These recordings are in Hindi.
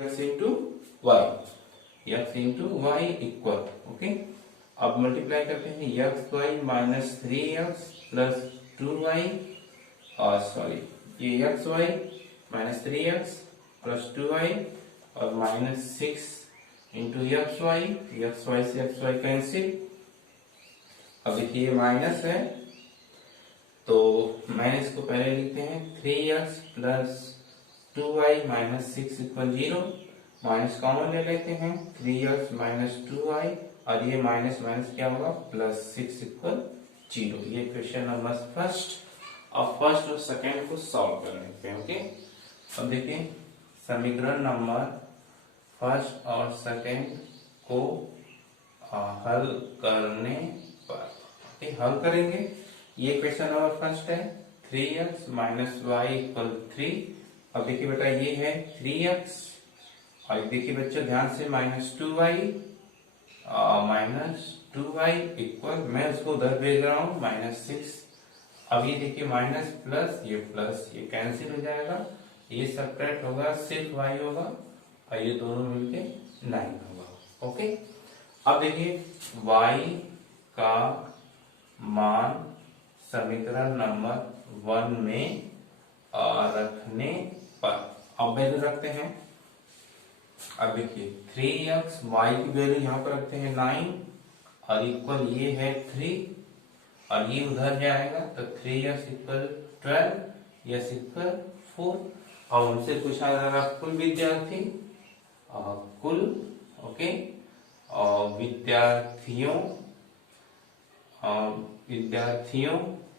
x into y, x into y equal, okay. अब मल्टीप्लाई करते हैं x Y minus 3x plus 2y, और सॉरी ये x Y minus 3x plus 2y और माइनस 6 इंटू एक्स वाई से एक्स वाई कैंसिल। अब देखिए माइनस है तो माइनस को पहले लिखते हैं 3x plus 2y minus 6 equal 0, minus common ले लेते हैं 3x माइनस 2y और ये माइनस माइनस क्या होगा प्लस 6 इक्वल 0। ये क्वेश्चन नंबर फर्स्ट, और फर्स्ट और सेकंड को सॉल्व कर लेते हैं, ओके। अब देखिए समीकरण नंबर फर्स्ट और सेकंड को हल करने पर, ओके, हल करेंगे। ये क्वेश्चन नंबर फर्स्ट है 3x माइनस वाई इक्वल 3। अब देखिए बेटा ये है 3x और देखिए बच्चों ध्यान से माइनस 2y इक्वल, मैं उसको उधर भेज रहा हूँ माइनस 6। अब ये देखिए माइनस प्लस ये कैंसिल हो जाएगा, ये सब्ट्रैक्ट होगा, सिर्फ y होगा और ये दोनों मिलके 9 होगा, ओके। अब देखिए y का मान समीकरण नंबर 1 में रखने पर, अब वैल्यू रखते हैं। अब देखिए 3x y की वैल्यू यहाँ पर रखते हैं 9 और इक्वल ये है 3 और ये उधर जाएगा तो 3x इक्वल 12, x इक्वल 4। और उनसे पूछा जा रहा कुल विद्यार्थी, कुल, ओके, और विद्यार्थियों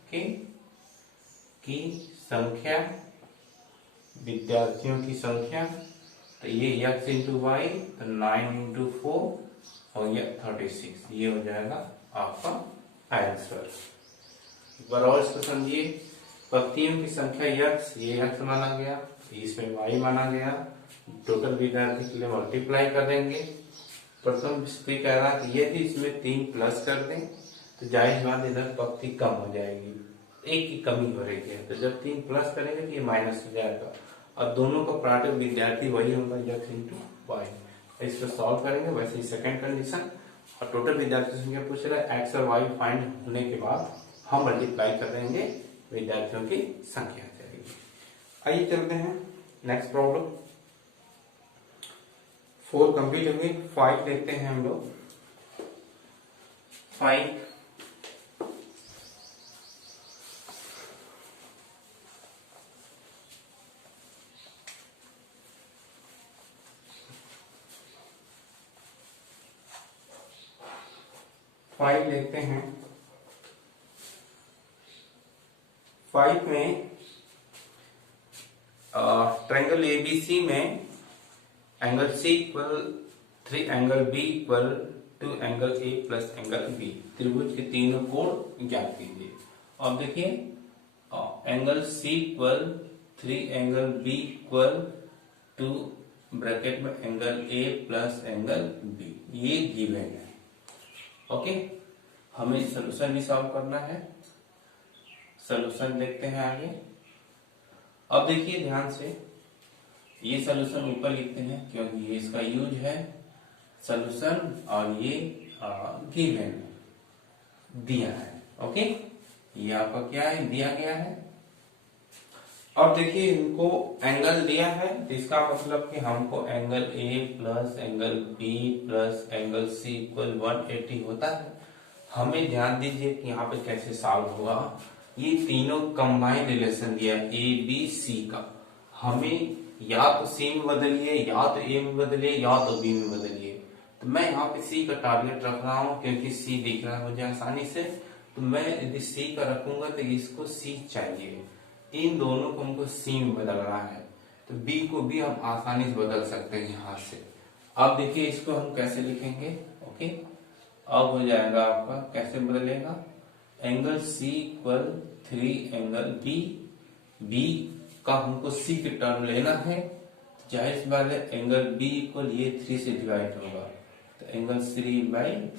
की संख्या, तो ये x इंटू वाई तो 9 इंटू 4 और ये 36, ये हो जाएगा आपका आंसर। एक बार और इसको समझिए, पंक्तियों की संख्या x, ये x माना गया, इसमें y माना गया, टोटल विद्यार्थी के लिए मल्टीप्लाई कर देंगे। प्रथम कह रहा कि यदि इसमें 3 प्लस कर दें तो जाहिर बात इधर पंक्ति कम हो जाएगी, एक की कमी हो रही है, तो जब 3 प्लस करेंगे तो ये माइनस हो जाएगा और दोनों का प्रोडक्ट विद्यार्थी वही होगा x इंटू वाई। इसको सॉल्व करेंगे। वैसे ही सेकंड कंडीशन, और टोटल विद्यार्थी संख्या पूछ रहा है, x और y फाइंड होने के बाद हम मल्टीप्लाई कर देंगे, विद्यार्थियों की संख्या आ जाएगी। आइए चलते हैं नेक्स्ट प्रॉब्लम। 4 कंप्लीट हो गई, 5 देखते हैं हम लोग। 5 लेते हैं। 5 में ट्रायंगल एबीसी में angle C equal 3 angle B equal 2 angle A plus angle B, त्रिभुज के तीनों कोण ज्ञात कीजिए। अब देखिए angle C equal 3 angle B equal 2 bracket में angle A plus angle B, ये गिवन है, ओके। हमें सॉल्यूशन भी सॉल्व करना है, सॉल्यूशन देखते हैं आगे। अब देखिए ध्यान से, ये सॉल्यूशन ऊपर लिखते हैं क्योंकि ये इसका यूज है सॉल्यूशन, और ये गिवन दिया है, ओके। ये आपका क्या है, दिया गया है। अब देखिए इनको एंगल दिया है तो इसका मतलब कि हमको angle A plus angle B plus angle C equal 180 होता है। हमें ध्यान दीजिए कि यहाँ पे कैसे सॉल्व होगा। ये तीनों कंबाइंड रिलेशन दिया है ए बी सी का, हमें या तो सी में बदलिए, या तो ए में बदलिए, या तो बी में बदलिए। तो मैं यहाँ पे सी का टारगेट रख रहा हूँ क्योंकि सी दिख रहा है मुझे आसानी से, तो मैं यदि सी का रखूंगा तो इसको सी चाहिए, इन दोनों को हमको सी में बदलना है, तो बी को भी हम आसानी से बदल सकते हैं यहाँ से। अब देखिए इसको हम कैसे लिखेंगे, ओके। अब हो जाएगा आपका, कैसे बदलेगा, angle C equal 3 angle B, B का हमको सी के टर्म लेना है, जाहिर सी बात है एंगल बी इक्वल ये 3 से डिवाइड होगा, तो एंगल 3/3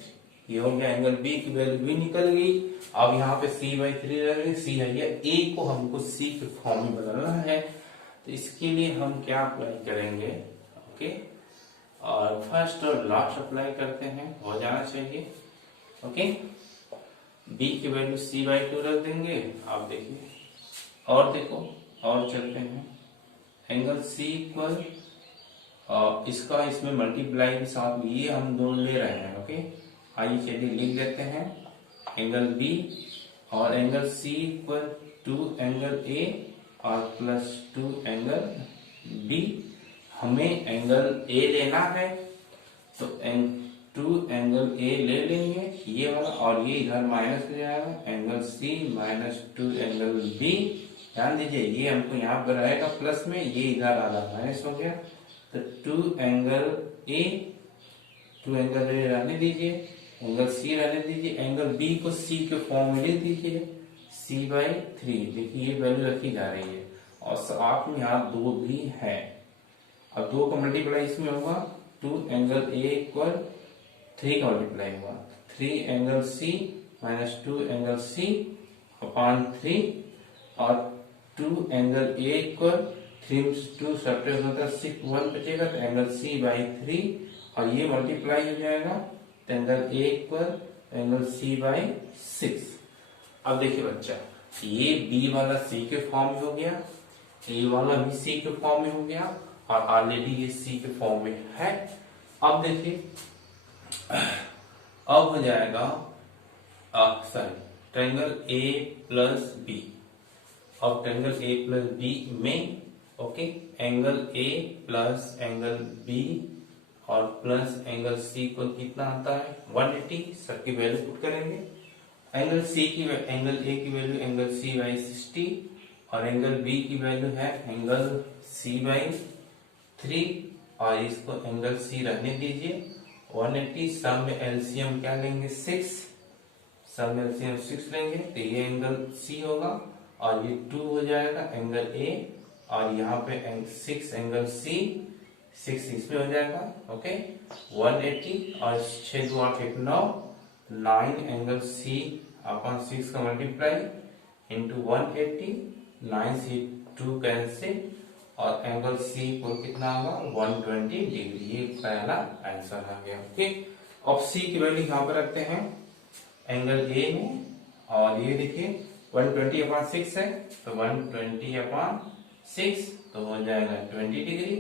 ये हो गया। एंगल बी की वैल्यू भी निकल गई। अब यहाँ पे c/3 रहेगी, सी है ये, ए को हमको सी के फॉर्म में बदलना है, तो इसके लिए हम क्या अप्लाई करेंगे, ओके, और फर्स्ट और लास्ट अप्लाई करते हैं, हो जाना चाहिए। ओके, b की वैल्यू c/2 रख देंगे। आप देखिए और देखो और चलते हैं, एंगल c इक्वल इसका इसमें मल्टीप्लाई के साथ ये हम दोनों ले रहे हैं। ओके, आइए चलिए लिख देते हैं, एंगल b और angle c equal 2 angle a और प्लस 2 एंगल b। हमें एंगल a लेना है तो 2 एंगल a ले लेंगे ये वाला, और ये इधर माइनस हो जाएगा, angle c minus 2 angle b। ध्यान दीजिए ये हमको यहाँ पर रहेगा प्लस में, ये इधर आधा माइनस हो गया, तो 2 एंगल a, 2 एंगल a रहने दीजिए, एंगल c रहने दीजिए, एंगल b को c के फॉर्म में लिख दीजिए c/3। देखिए ये वैल्यू रखी जा रही है और साथ में यहाँ 2 भी है। अब 2 का मल्टीप्लाई इसमें होगा, 2 एंगल a इक्वल 3 का मल्टीप्लाई होगा 3 angle c minus 2 angle c upon 3, और 2 एंगल a इक्वल 3 2 सब्ट्रैक्ट होता है 6, 1 बचेगा तो एंगल c/3, और ये मल्टीप्लाई हो जाएगा तो angle a equal angle c/6। अब देखिए बच्चा, ये b वाला c के फॉर्म में हो गया, a वाला भी c के फॉर्म में हो गया, और ऑलरेडी ये c के फॉर्म में है। अब देखिए अब हो जाएगा sorry triangle a plus b। अब ट्रायंगल a प्लस b में okay, angle a plus angle b और प्लस एंगल c को कितना आता है 180, सबकी वैल्यू पुट करेंगे। एंगल एंगल a की वैल्यू एंगल c/60 और एंगल b की वैल्यू है एंगल c/3, और इसको एंगल c रहने दीजिए 180। सम में एलसीएम क्या लेंगे 6, सम में एलसीएम 6 लेंगे तो ये एंगल c होगा, और ये 2 हो जाएगा एंगल a, और यहाँ पे 6 एंगल c, 6 इसमें हो जाएगा ओके 180, और 6 2 8 1 9, 9 एंगल c अपॉन 6 का मल्टीप्लाई इंटू 180, 9 से 2 कैंसिल, और एंगल c को कितना होगा 120 डिग्री। ये पहला आंसर आ गया। ओके, अब c की वैल्यू यहाँ पर रखते हैं एंगल a में, और ये देखिए 120 अपॉन 6 है तो 120 अपॉन 6 तो हो जाएगा 20 डिग्री,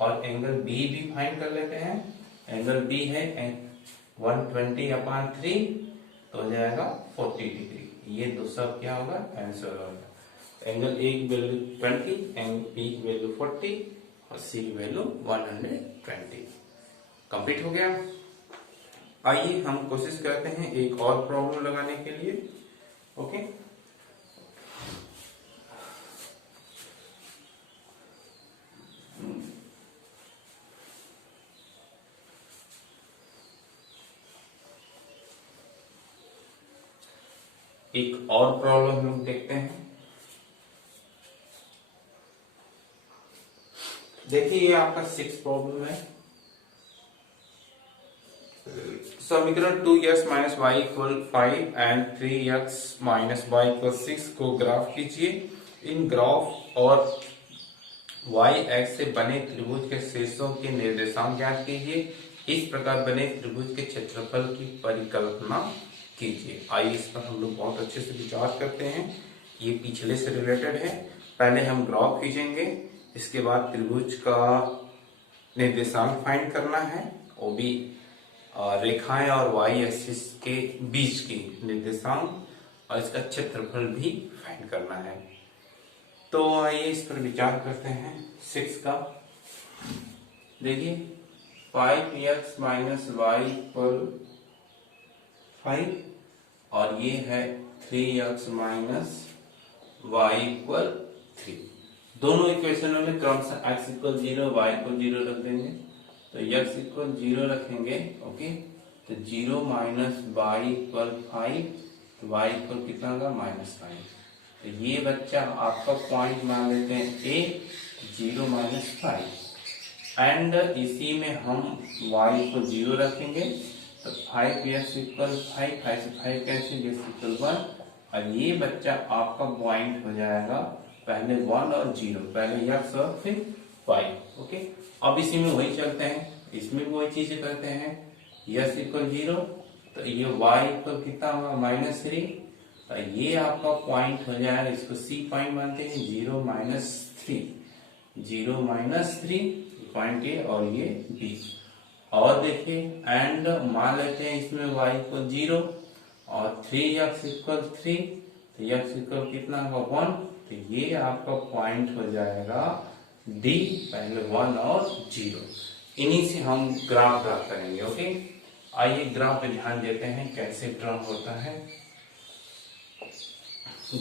और एंगल b भी फाइंड कर लेते हैं, एंगल b है 120 अपॉन 3 तो हो जाएगा 40 डिग्री। ये दो सब क्या होगा आंसर होगा। एंगल a की वैल्यू 20, एंगल b की वैल्यू 40 और c की वैल्यू 120। कंप्लीट हो गया। आइए हम कोशिश करते हैं एक और प्रॉब्लम लगाने के लिए। ओके, एक और प्रॉब्लम हम देखते हैं। देखिए ये आपका 6 प्रॉब्लम है। समीकरण 2x minus y equal 5 and 3x minus y equal 6 को ग्राफ कीजिए। इन ग्राफ और y एक्स से बने त्रिभुज के शीर्षों के निर्देशांक ज्ञात कीजिए। इस प्रकार बने त्रिभुज के क्षेत्रफल की परिकल्पना कीजिए। आइए इस पर हम लोग बहुत अच्छे से विचार करते हैं। ये पिछले से रिलेटेड है। पहले हम ग्राफ खींचेंगे, इसके बाद त्रिभुज का निर्देशांक फाइंड करना है, वो भी रेखाएं और y एक्सिस के बीच की निर्देशांक, और इसका क्षेत्रफल भी फाइंड करना है। तो आइए इस पर विचार करते हैं। 6 का देखिए 5x माइनस वाई इक्वल 5 और ये है 3x माइनस वाई इक्वल 3। दोनों इक्वेशनों में क्रमशः x इक्वल 0 y इक्वल 0 रख देंगे। तो x इक्वल 0 रखेंगे ओके, तो 0 माइनस वाई इक्वल 5, तो y इक्वल कितना होगा -5। तो ये बच्चा आपका पॉइंट मान लेते हैं a, 0 माइनस 5, एंड इसी में हम y को 0 रखेंगे तो 5x इक्वल 5, 5 से 5 कैंसिल, x इक्वल 1, और ये बच्चा आपका पॉइंट हो जाएगा पहले 1 और 0, पहले x और फिर y ओके। अब इसी में वही चलते हैं, इसमें भी वही चीजें करते हैं। यस इक्वल 0, तो ये y इक्वल कितना होगा -3, तो ये आपका पॉइंट हो जाएगा, इसको सी पॉइंट मानते हैं, 0 -3 पॉइंट ए और ये बी। और देखिए एंड मान लेते हैं इसमें y इक्वल 0 और 3x इक्वल 3, तो x इक्वल कितना होगा 1, तो ये आपका पॉइंट हो जाएगा डी, पहले 1 और 0। इन्हीं से हम ग्राफ ड्रा करेंगे। ओके, आइए ग्राफ पे ध्यान देते हैं कैसे ड्रा होता है।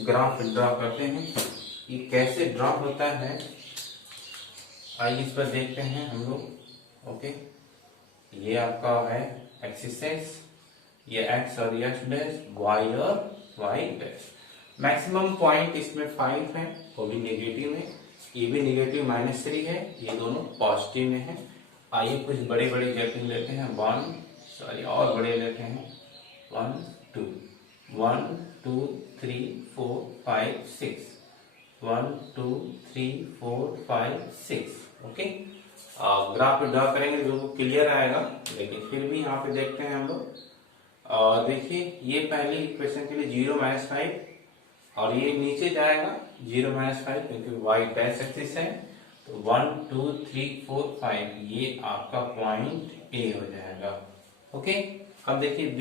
ग्राफ ड्रा करते हैं, ये कैसे ड्रा होता है आइए इस पर देखते हैं हम लोग। ओके, ये आपका है एक्सिस एक्स, ये एक्स और एक्स डैश, वाई और वाई डैश। मैक्सिमम पॉइंट इसमें 5 है, वो भी नेगेटिव है, ये भी नेगेटिव -3 है, ये दोनों पॉजिटिव में है। आइए कुछ बड़े बड़े एग्जाम्पल लेते हैं, और बड़े लेते हैं, 1 2 3 4 5 6, 1 2 3 4 5 6। ओके, ग्राफ ड्रा करेंगे जो क्लियर आएगा, लेकिन फिर भी यहाँ पे देखते हैं हम लोग। देखिए ये पहले इक्वेशन के लिए 0 -5 और ये नीचे जाएगा 0 -5 क्योंकि y डैश एक्सिस है, तो 1 2 3 4 5 ये आपका पॉइंट ए हो जाएगा। ओके, अब देखिए b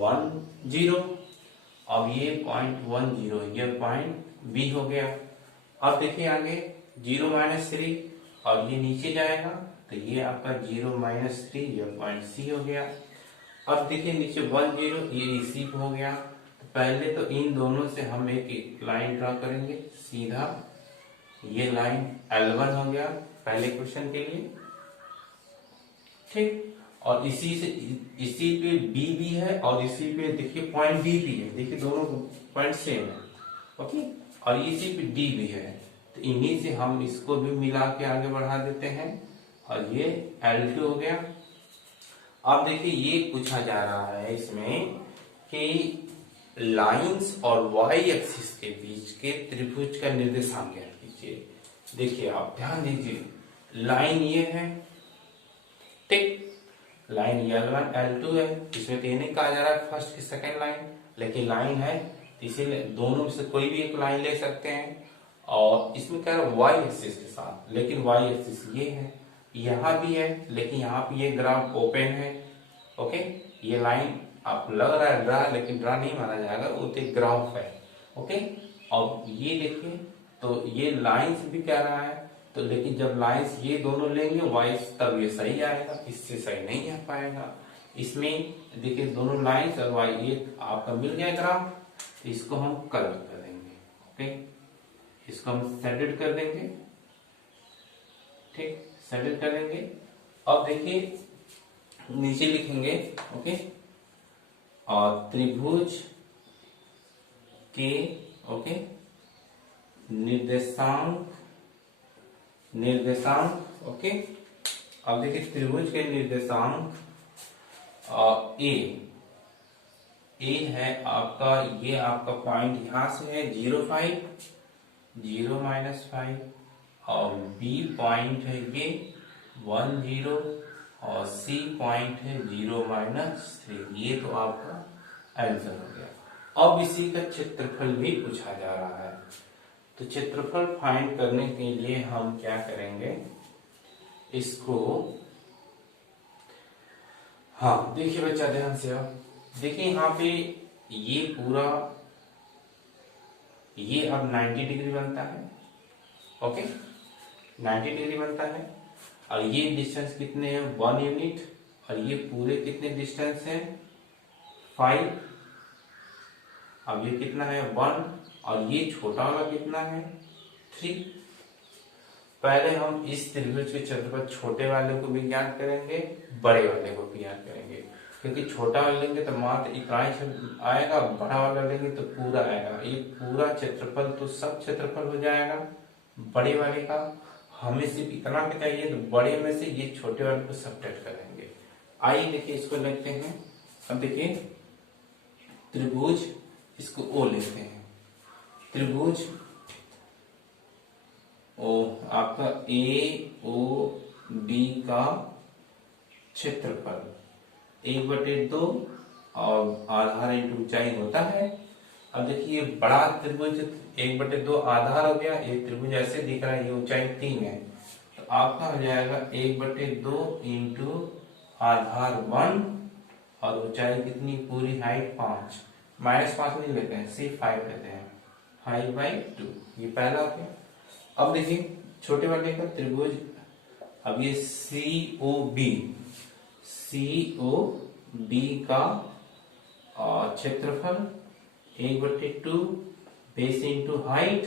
1 0, अब ये पॉइंट 1 0, ये पॉइंट बी हो गया। अब देखिए आगे 0 -3 और ये नीचे जाएगा, तो ये आपका 0 -3, ये पॉइंट सी हो गया। अब देखिए नीचे 1 0, ये सी हो गया। तो पहले तो इन दोनों से हम एक लाइन ड्रा करेंगे सीधा, ये लाइन L1 हो गया पहले क्वेश्चन के लिए, ठीक। और इसी से इसी पे बी भी है और इसी पे देखिए पॉइंट डी भी है, देखिए दोनों पॉइंट सेम है। ओके, और इसी पे डी भी है, तो इन्हीं से हम इसको भी मिला के आगे बढ़ा देते हैं और ये L2 हो गया। अब देखिए ये पूछा जा रहा है इसमें कि लाइंस और y एक्सिस के बीच के त्रिभुज का निर्देशांक ज्ञात कीजिए। देखिए आप ध्यान दीजिए, लाइन ये है, ठीक, लाइन L1 L2 है, इसमें तो ये नहीं कहा जा रहा है फर्स्ट की सेकेंड लाइन, लेकिन लाइन है इसीलिए दोनों में से कोई भी एक लाइन ले सकते हैं। और इसमें कह रहा है y एक्सिस के साथ, लेकिन y एक्सिस ये है, यहाँ भी है, लेकिन यहाँ पे ये ग्राफ ओपन है। ओके, ये लाइन आप लग रहा है ड्रा, लेकिन ड्रा नहीं माना जाएगा, वो तो ग्राफ है। ओके, अब ये देखिए, तो ये लाइंस भी कह रहा है, तो लेकिन जब लाइंस ये दोनों लेंगे y तब ये सही आएगा, इससे सही नहीं आ पाएगा। इसमें देखिए दोनों लाइंस और y, ये आपका मिल गया ग्राफ, तो इसको हम कलर कर देंगे। ओके, इसको हम सेटेड कर देंगे, ठीक, सेटेड कर देंगे। अब देखिए नीचे लिखेंगे, ओके, और त्रिभुज के, ओके, निर्देशांक, ओके। अब देखिए त्रिभुज के निर्देशांक ए है आपका, ये आपका पॉइंट यहां से है 0 5 0 -5 और बी पॉइंट है ये 1 0 और सी पॉइंट है 0 -3। ये तो आपका आंसर हो गया। अब इसी का क्षेत्रफल भी पूछा जा रहा है, तो क्षेत्रफल फाइंड करने के लिए हम क्या करेंगे, इसको, हाँ देखिए बच्चा ध्यान से, आप देखिए यहाँ पे ये पूरा, ये अब 90 डिग्री बनता है। ओके, 90 डिग्री बनता है और ये डिस्टेंस कितने हैं 1 यूनिट, और ये पूरे कितने डिस्टेंस है 5। अब ये कितना है 1 और ये छोटा वाला कितना है 3। पहले हम इस त्रिभुज के क्षेत्रफल छोटे वाले को भी ज्ञात करेंगे, बड़े वाले को भी ज्ञात करेंगे, क्योंकि छोटा वाला लेंगे तो मात्र इतना ही आएगा, बड़ा वाला लेंगे तो पूरा आएगा। ये पूरा क्षेत्रफल तो सब क्षेत्रफल हो जाएगा बड़े वाले का, हमें सिर्फ इतना भी चाहिए, तो बड़े में से ये छोटे वाले को सब्ट्रैक्ट करेंगे। आइए देखिए इसको लिखते हैं। अब देखिए त्रिभुज, इसको ओ लेते हैं, त्रिभुज ओ आपका ए ओ बी का क्षेत्रफल 1/2 और आधार इंटू ऊंचाई होता है। अब देखिए बड़ा त्रिभुज 1/2 आधार हो गया, ये त्रिभुज ऐसे दिख रहा है, ये ऊंचाई 3 है, तो आपका हो जाएगा 1/2 इंटू आधार 1 और ऊंचाई कितनी, पूरी हाइट 5, -5 नहीं लेते हैं, सिर्फ 5 लेते हैं, 5/2, ये पहला हो गया। अब देखिए छोटे वाले का त्रिभुज, अब ये COB का क्षेत्रफल 1/2 बेस इंटू हाइट,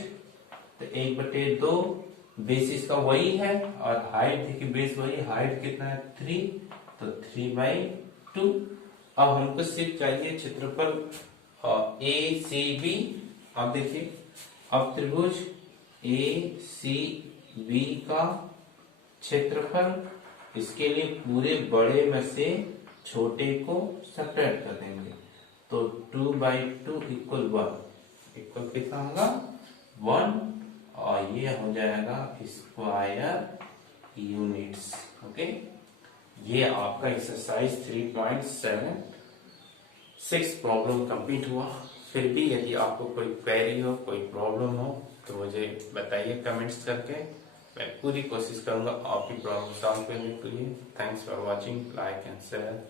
तो 1/2 बेस इसका वही है और हाइट देखिए बेस वही, हाइट कितना है 3, तो 3/2। अब हमको सिर्फ चाहिए क्षेत्रफल ACB। अब देखिए अब त्रिभुज ACB का क्षेत्रफल, इसके लिए पूरे बड़े में से छोटे को सब्ट्रैक्ट कर देंगे, तो 2/2 इक्वल 1, इक्वल कितना होगा 1, और ये हो जाएगा स्क्वायर यूनिट्स। ओके, ये आपका एक्सरसाइज 3.76 प्रॉब्लम कंप्लीट हुआ। फिर भी यदि आपको कोई क्वेरी हो, कोई प्रॉब्लम हो, तो मुझे बताइए कमेंट्स करके, मैं पूरी कोशिश करूंगा आपकी प्रॉब्लम सॉल्व करने के लिए। Thanks for watching, like and share.